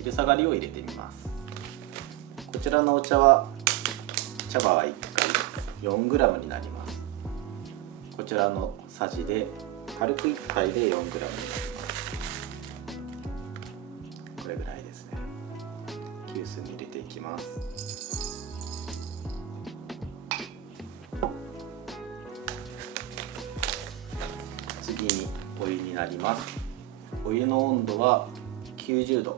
昼下がりを入れてみます。こちらのお茶は茶葉は1回 4g になります。こちらのさじで軽く1杯で 4g になります。これぐらいですね。急須に入れていきます。次にお湯になります。お湯の温度は90度、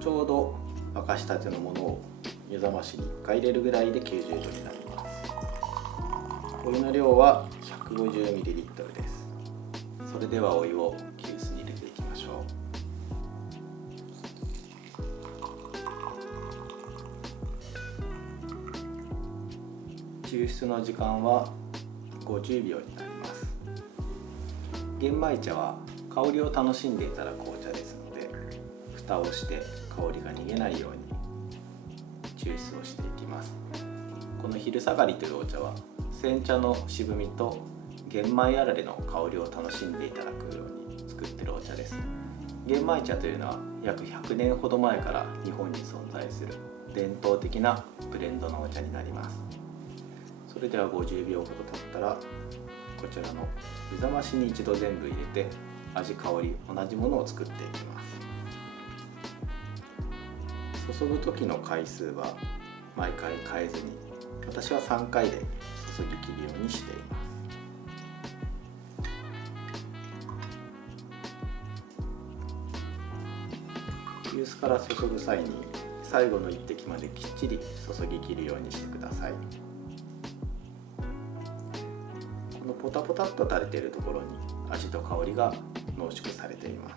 ちょうど沸かしたてのものを湯冷ましに1回入れるぐらいで90度になります。お湯の量は 150ml です。それではお湯を急須に入れていきましょう。抽出の時間は50秒になります。玄米茶は香りを楽しんでいただくお茶ですので、蓋をして香りが逃げないように抽出をしていきます。この昼下がりというお茶は煎茶の渋みと玄米あられの香りを楽しんでいただくように作っているお茶です。玄米茶というのは約100年ほど前から日本に存在する伝統的なブレンドのお茶になります。それでは50秒ほど経ったら、こちらの湯冷ましに一度全部入れて味香り同じものを作っていきます。注ぐ時の回数は毎回変えずに、私は3回で注ぎ切るようにしています。急須から注ぐ際に最後の一滴まできっちり注ぎ切るようにしてください。このポタポタっと垂れているところに味と香りが濃縮されていま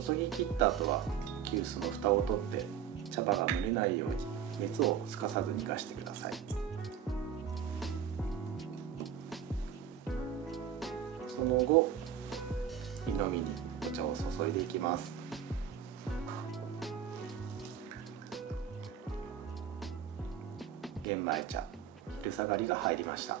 す。注ぎ切った後は急須の蓋を取って茶葉が蒸れないように熱をすかさず逃がしてください。その後、湯飲みにお茶を注いでいきます。玄米茶昼下がりが入りました。